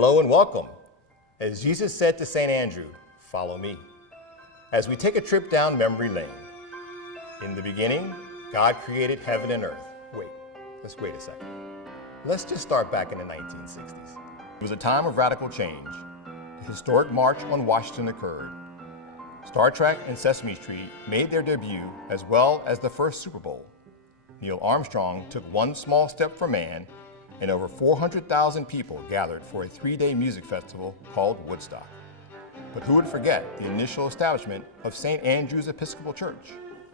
Hello and welcome. As Jesus said to St. Andrew, follow me. As we take a trip down memory lane. In the beginning, God created heaven and earth. Let's wait a second. Let's just start back in the 1960s. It was a time of radical change. The historic March on Washington occurred. Star Trek and Sesame Street made their debut, as well as the first Super Bowl. Neil Armstrong took one small step for man, and over 400,000 people gathered for a 3-day music festival called Woodstock. But who would forget the initial establishment of St. Andrew's Episcopal Church?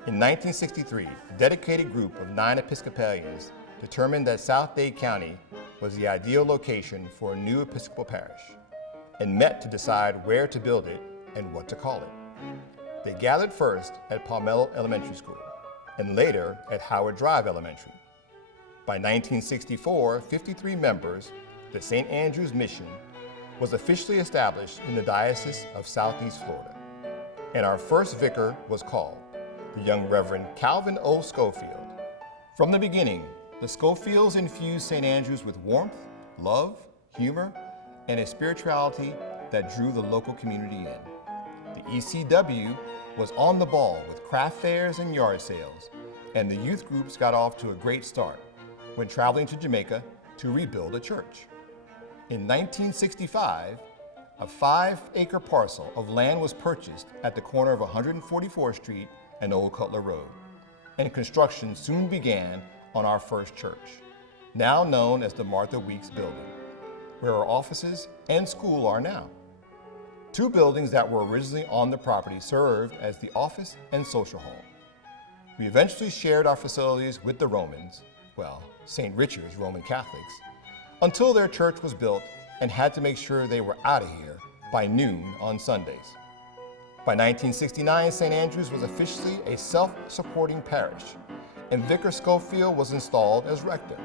In 1963, a dedicated group of 9 Episcopalians determined that South Dade County was the ideal location for a new Episcopal parish, and met to decide where to build it and what to call it. They gathered first at Palmetto Elementary School, and later at Howard Drive Elementary. By 1964, 53 members, the St. Andrew's Mission was officially established in the Diocese of Southeast Florida, and our first vicar was called the young Reverend Calvin O. Schofield. From the beginning, the Schofields infused St. Andrew's with warmth, love, humor, and a spirituality that drew the local community in. The ECW was on the ball with craft fairs and yard sales, and the youth groups got off to a great start when traveling to Jamaica to rebuild a church. In 1965, a 5-acre parcel of land was purchased at the corner of 144th Street and Old Cutler Road, and construction soon began on our first church, now known as the Martha Weeks Building, where our offices and school are now. 2 buildings that were originally on the property served as the office and social hall. We eventually shared our facilities with the Romans, St. Richard's Roman Catholics, until their church was built and had to make sure they were out of here by noon on Sundays. By 1969, St. Andrew's was officially a self-supporting parish, and Vicar Schofield was installed as rector.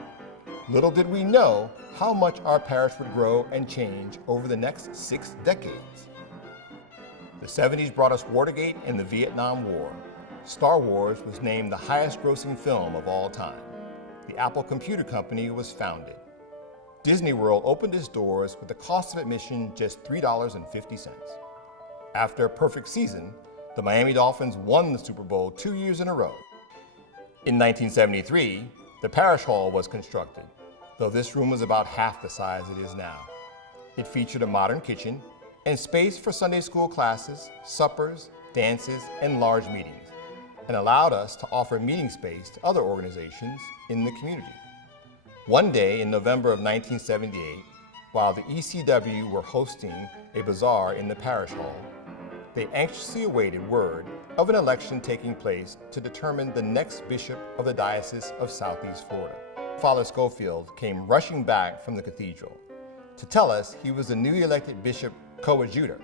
Little did we know how much our parish would grow and change over the next 6 decades. The 70s brought us Watergate and the Vietnam War. Star Wars was named the highest-grossing film of all time. The Apple Computer Company was founded. Disney World opened its doors with the cost of admission just $3.50. After a perfect season, the Miami Dolphins won the Super Bowl 2 years in a row. In 1973, the parish hall was constructed, though this room was about half the size it is now. It featured a modern kitchen and space for Sunday school classes, suppers, dances, and large meetings, and allowed us to offer meeting space to other organizations in the community. One day in November of 1978, while the ECW were hosting a bazaar in the parish hall, they anxiously awaited word of an election taking place to determine the next bishop of the Diocese of Southeast Florida. Father Schofield came rushing back from the cathedral to tell us he was the newly elected bishop coadjutor.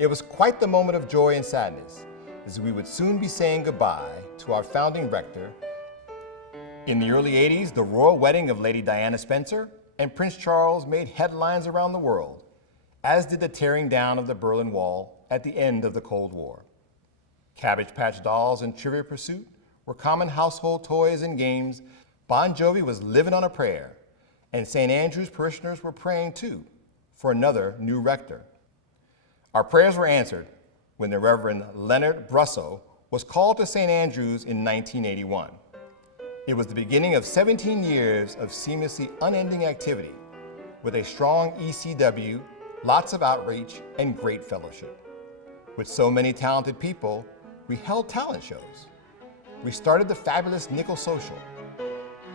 It was quite the moment of joy and sadness, as we would soon be saying goodbye to our founding rector. In the early 80s, the royal wedding of Lady Diana Spencer and Prince Charles made headlines around the world, as did the tearing down of the Berlin Wall at the end of the Cold War. Cabbage Patch dolls and Trivial Pursuit were common household toys and games. Bon Jovi was living on a prayer, and St. Andrew's parishioners were praying too for another new rector. Our prayers were answered when the Reverend Leonard Brusso was called to St. Andrew's in 1981. It was the beginning of 17 years of seamlessly unending activity, with a strong ECW, lots of outreach, and great fellowship. With so many talented people, we held talent shows. We started the fabulous Nickel Social,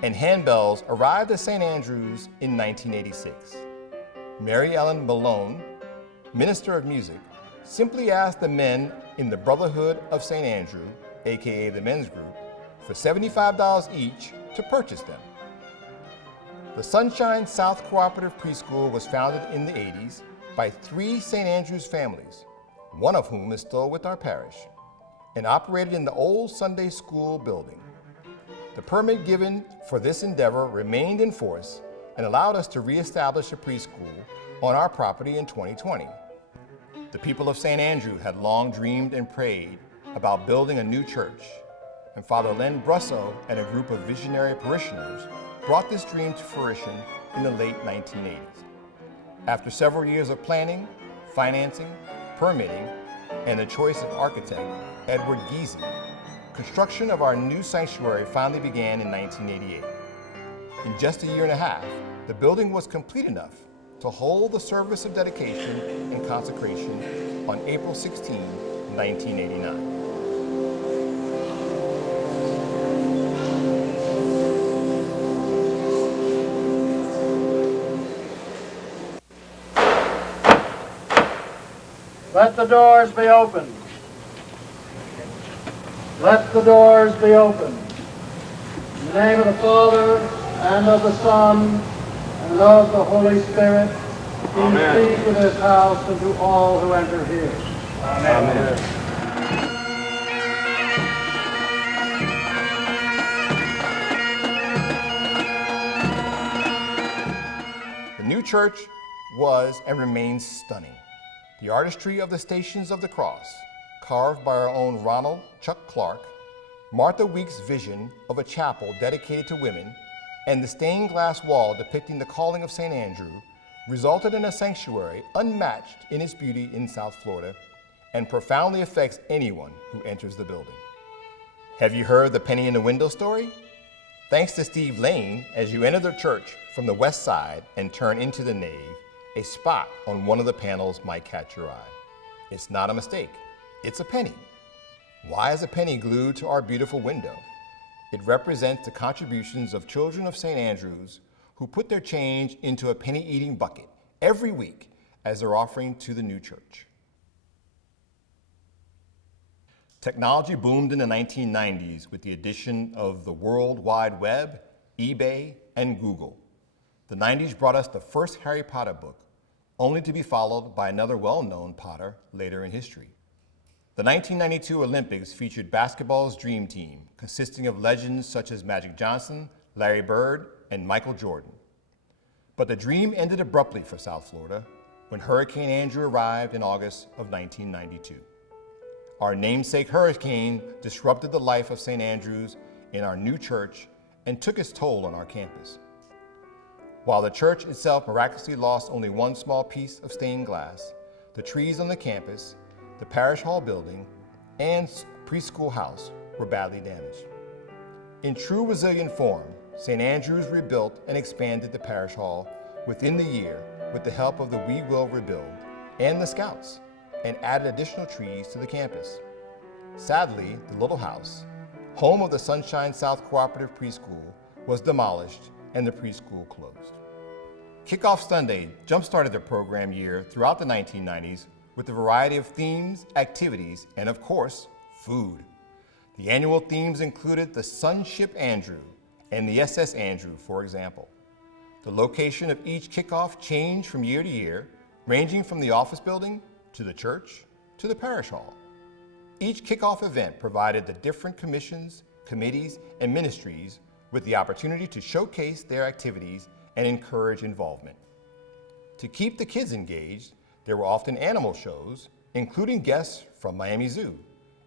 and handbells arrived at St. Andrew's in 1986. Mary Ellen Malone, Minister of Music, simply asked the men in the Brotherhood of St. Andrew, aka the men's group, for $75 each to purchase them. The Sunshine South Cooperative Preschool was founded in the 80s by 3 St. Andrew's families, one of whom is still with our parish, and operated in the old Sunday school building. The permit given for this endeavor remained in force and allowed us to reestablish a preschool on our property in 2020. The people of St. Andrew had long dreamed and prayed about building a new church, and Father Len Brusso and a group of visionary parishioners brought this dream to fruition in the late 1980s. After several years of planning, financing, permitting, and the choice of architect Edward Giese, construction of our new sanctuary finally began in 1988. In just a year and a half, the building was complete enough to hold the service of dedication and consecration on April 16, 1989. Let the doors be opened. Let the doors be opened. In the name of the Father, and of the Son, and of the Holy Spirit, be peace to this house and to all who enter here. Amen. The new church was and remains stunning. The artistry of the Stations of the Cross, carved by our own Ronald Chuck Clark, Martha Weeks' vision of a chapel dedicated to women, and the stained glass wall depicting the calling of St. Andrew resulted in a sanctuary unmatched in its beauty in South Florida and profoundly affects anyone who enters the building. Have you heard the penny in the window story? Thanks to Steve Lane, as you enter the church from the west side and turn into the nave, a spot on one of the panels might catch your eye. It's not a mistake, it's a penny. Why is a penny glued to our beautiful window? It represents the contributions of children of St. Andrew's who put their change into a penny-eating bucket every week as their offering to the new church. Technology boomed in the 1990s with the addition of the World Wide Web, eBay, and Google. The 90s brought us the first Harry Potter book, only to be followed by another well-known Potter later in history. The 1992 Olympics featured basketball's dream team, consisting of legends such as Magic Johnson, Larry Bird, and Michael Jordan. But the dream ended abruptly for South Florida when Hurricane Andrew arrived in August of 1992. Our namesake hurricane disrupted the life of St. Andrew's in our new church and took its toll on our campus. While the church itself miraculously lost only one small piece of stained glass, the trees on the campus, the parish hall building, and preschool house were badly damaged. In true resilient form, St. Andrew's rebuilt and expanded the parish hall within the year with the help of the We Will Rebuild and the Scouts, and added additional trees to the campus. Sadly, the little house, home of the Sunshine South Cooperative Preschool, was demolished and the preschool closed. Kickoff Sunday jump-started the program year throughout the 1990s with a variety of themes, activities, and of course, food. The annual themes included the Sunship Andrew and the SS Andrew, for example. The location of each kickoff changed from year to year, ranging from the office building to the church to the parish hall. Each kickoff event provided the different commissions, committees, and ministries with the opportunity to showcase their activities and encourage involvement. To keep the kids engaged, there were often animal shows, including guests from Miami Zoo,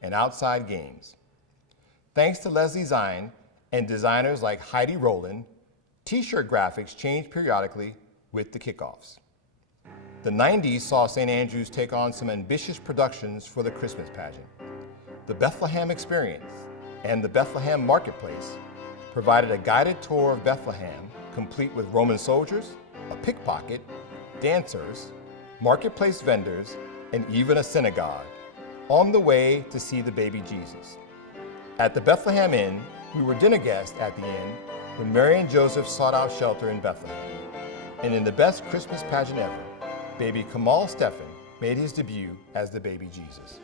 and outside games. Thanks to Leslie Zine and designers like Heidi Rowland, t-shirt graphics changed periodically with the kickoffs. The 90s saw St. Andrew's take on some ambitious productions for the Christmas pageant. The Bethlehem Experience and the Bethlehem Marketplace provided a guided tour of Bethlehem, complete with Roman soldiers, a pickpocket, dancers, marketplace vendors, and even a synagogue, on the way to see the baby Jesus. At the Bethlehem Inn, we were dinner guests at the inn when Mary and Joseph sought out shelter in Bethlehem. And in the best Christmas pageant ever, baby Kamal Stephan made his debut as the baby Jesus.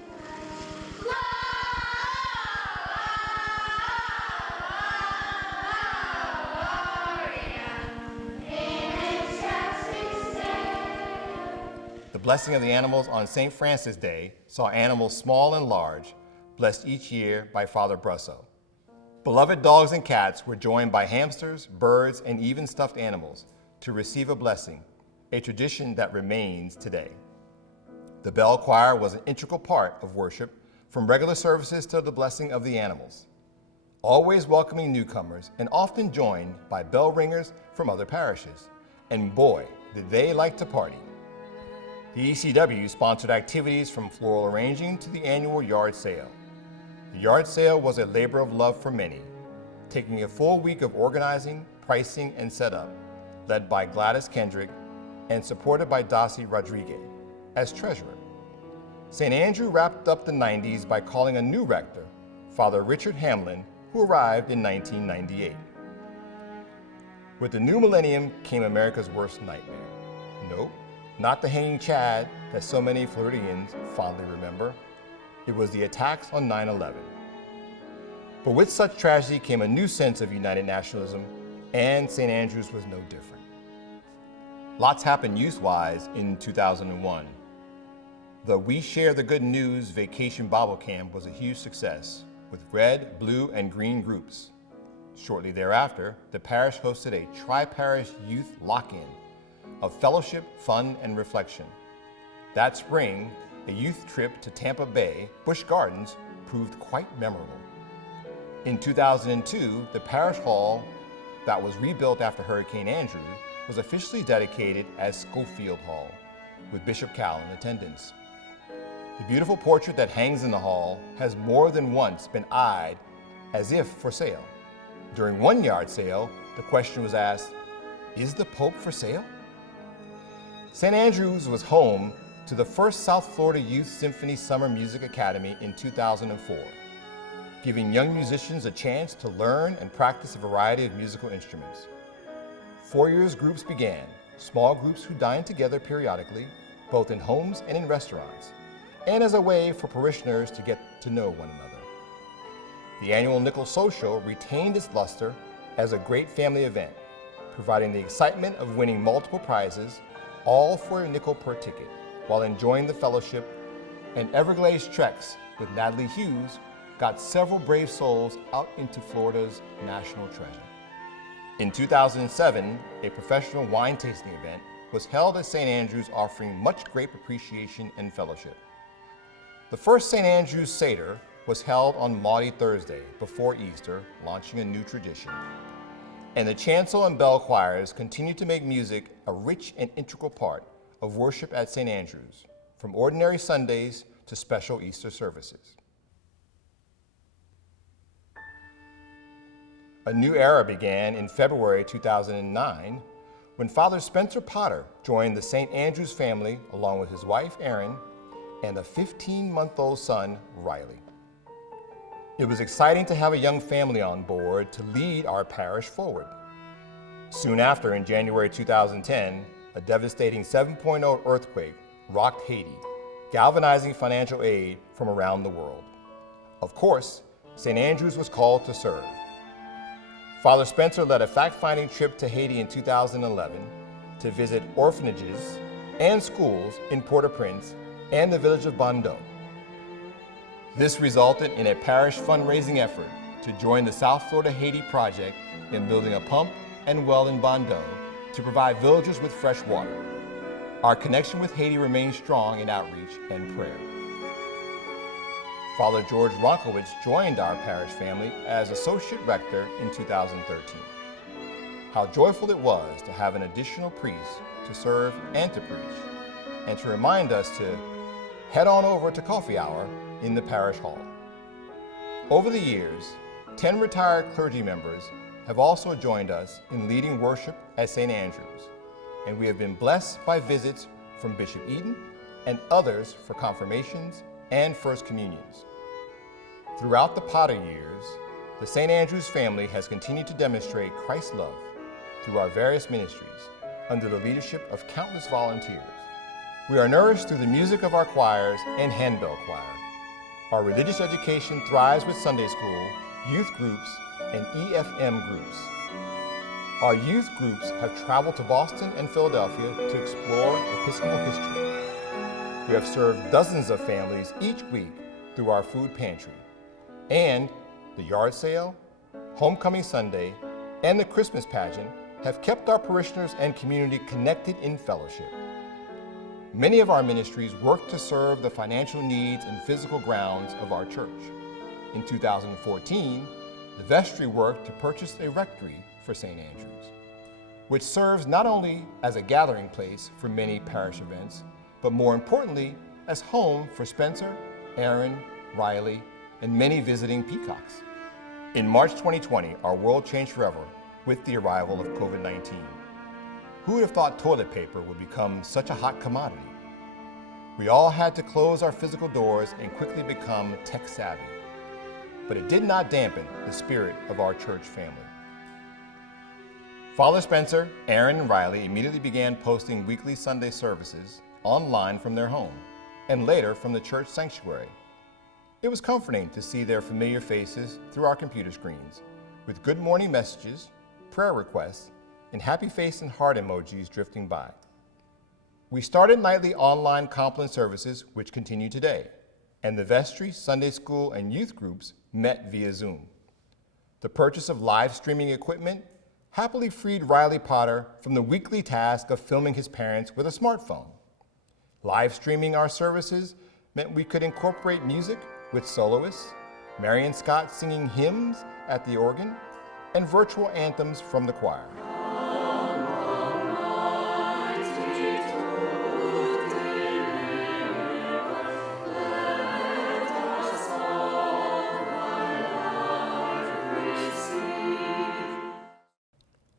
The blessing of the animals on St. Francis Day saw animals small and large, blessed each year by Father Brusso. Beloved dogs and cats were joined by hamsters, birds, and even stuffed animals to receive a blessing, a tradition that remains today. The bell choir was an integral part of worship, from regular services to the blessing of the animals, always welcoming newcomers and often joined by bell ringers from other parishes. And boy, did they like to party? The ECW sponsored activities from floral arranging to the annual yard sale. The yard sale was a labor of love for many, taking a full week of organizing, pricing, and setup, led by Gladys Kendrick and supported by Darcy Rodriguez as treasurer. St. Andrew wrapped up the 90s by calling a new rector, Father Richard Hamlin, who arrived in 1998. With the new millennium came America's worst nightmare. Nope, not the hanging Chad that so many Floridians fondly remember. It was the attacks on 9/11. But with such tragedy came a new sense of united nationalism, and St. Andrews was no different. Lots happened youth-wise in 2001. The We Share the Good News Vacation Bible Camp was a huge success, with red, blue, and green groups. Shortly thereafter, the parish hosted a tri-parish youth lock-in of fellowship, fun, and reflection. That spring, a youth trip to Tampa Bay, Busch Gardens, proved quite memorable. In 2002, the parish hall that was rebuilt after Hurricane Andrew was officially dedicated as Schofield Hall, with Bishop Cal in attendance. The beautiful portrait that hangs in the hall has more than once been eyed as if for sale. During one yard sale, the question was asked, "Is the Pope for sale?" St. Andrews was home to the first South Florida Youth Symphony Summer Music Academy in 2004, giving young musicians a chance to learn and practice a variety of musical instruments. 4 years groups began, small groups who dined together periodically, both in homes and in restaurants, and as a way for parishioners to get to know one another. The annual Nickel Social retained its luster as a great family event, providing the excitement of winning multiple prizes, all for a nickel per ticket, while enjoying the fellowship, and Everglades treks with Natalie Hughes got several brave souls out into Florida's national treasure. In 2007, a professional wine tasting event was held at St. Andrews, offering much grape appreciation and fellowship. The first St. Andrews Seder was held on Maundy Thursday before Easter, launching a new tradition. And the chancel and bell choirs continue to make music a rich and integral part of worship at St. Andrews, from ordinary Sundays to special Easter services. A new era began in February 2009 when Father Spencer Potter joined the St. Andrews family along with his wife, Erin, and a 15-month-old son, Riley. It was exciting to have a young family on board to lead our parish forward. Soon after, in January 2010, a devastating 7.0 earthquake rocked Haiti, galvanizing financial aid from around the world. Of course, St. Andrews was called to serve. Father Spencer led a fact-finding trip to Haiti in 2011 to visit orphanages and schools in Port-au-Prince and the village of Bondo. This resulted in a parish fundraising effort to join the South Florida Haiti Project in building a pump and well in Bondo to provide villagers with fresh water. Our connection with Haiti remains strong in outreach and prayer. Father George Ronkowitz joined our parish family as associate rector in 2013. How joyful it was to have an additional priest to serve and to preach, and to remind us to head on over to coffee hour in the parish hall. Over the years, 10 retired clergy members have also joined us in leading worship at St. Andrews, and we have been blessed by visits from Bishop Eden and others for confirmations and First Communions. Throughout the Potter years, the St. Andrews family has continued to demonstrate Christ's love through our various ministries under the leadership of countless volunteers. We are nourished through the music of our choirs and handbell choir. Our religious education thrives with Sunday school, youth groups, and EFM groups. Our youth groups have traveled to Boston and Philadelphia to explore Episcopal history. We have served dozens of families each week through our food pantry. And the yard sale, Homecoming Sunday, and the Christmas pageant have kept our parishioners and community connected in fellowship. Many of our ministries work to serve the financial needs and physical grounds of our church. In 2014, the vestry worked to purchase a rectory for St. Andrews. which serves not only as a gathering place for many parish events, but more importantly, as home for Spencer, Aaron, Riley, and many visiting peacocks. In March 2020, our world changed forever with the arrival of COVID-19. Who would have thought toilet paper would become such a hot commodity? We all had to close our physical doors and quickly become tech savvy. But it did not dampen the spirit of our church family. Father Spencer, Aaron, and Riley immediately began posting weekly Sunday services online from their home, and later from the church sanctuary. It was comforting to see their familiar faces through our computer screens, with good morning messages, prayer requests, and happy face and heart emojis drifting by. We started nightly online compline services, which continue today, and the vestry, Sunday school, and youth groups met via Zoom. The purchase of live streaming equipment happily freed Riley Potter from the weekly task of filming his parents with a smartphone. Live streaming our services meant we could incorporate music with soloists, Marion Scott singing hymns at the organ, and virtual anthems from the choir.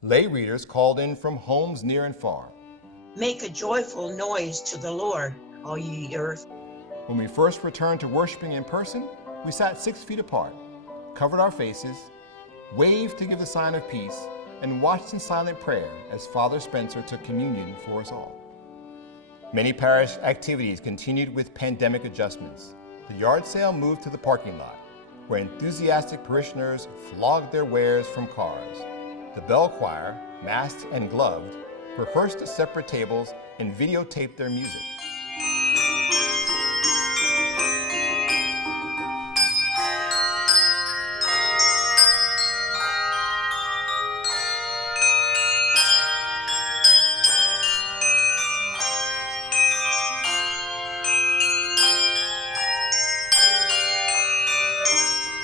Lay readers called in from homes near and far. Make a joyful noise to the Lord, all ye earth. When we first returned to worshiping in person, we sat 6 feet apart, covered our faces, waved to give the sign of peace, and watched in silent prayer as Father Spencer took communion for us all. Many parish activities continued with pandemic adjustments. The yard sale moved to the parking lot, where enthusiastic parishioners flogged their wares from cars. The bell choir, masked and gloved, rehearsed at separate tables and videotaped their music.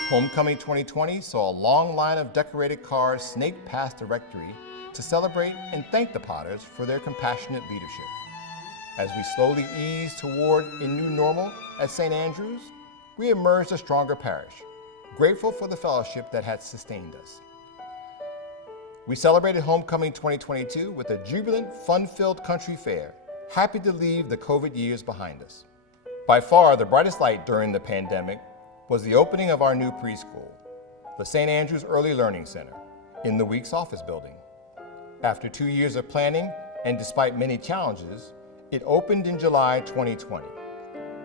Homecoming 2020 saw a long line of decorated cars snake past the rectory to celebrate and thank the Potters for their compassionate leadership. As we slowly ease toward a new normal at St. Andrews, we emerged a stronger parish, grateful for the fellowship that had sustained us. We celebrated Homecoming 2022 with a jubilant, fun-filled country fair, happy to leave the COVID years behind us. By far, the brightest light during the pandemic was the opening of our new preschool, the St. Andrews Early Learning Center, in the Weeks office building. After 2 years of planning, and despite many challenges, it opened in July 2020,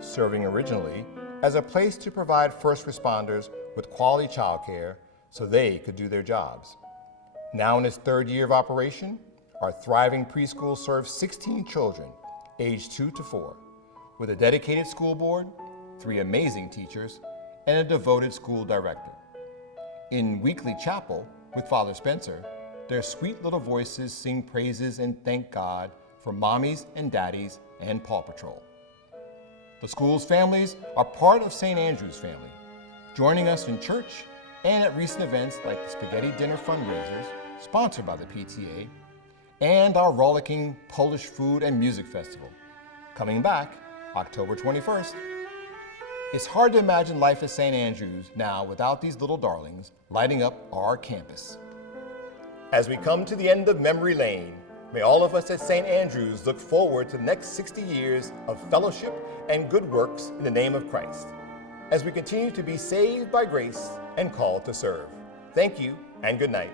serving originally as a place to provide first responders with quality childcare so they could do their jobs. Now in its 3rd year of operation, our thriving preschool serves 16 children, aged 2 to 4, with a dedicated school board, 3 amazing teachers, and a devoted school director. In weekly chapel with Father Spencer, their sweet little voices sing praises and thank God for mommies and daddies and Paw Patrol. The school's families are part of St. Andrew's family, joining us in church and at recent events like the Spaghetti Dinner fundraisers sponsored by the PTA and our rollicking Polish food and music festival, coming back October 21st. It's hard to imagine life at St. Andrews now without these little darlings lighting up our campus. As we come to the end of memory lane, may all of us at St. Andrews look forward to the next 60 years of fellowship and good works in the name of Christ, as we continue to be saved by grace and called to serve. Thank you and good night.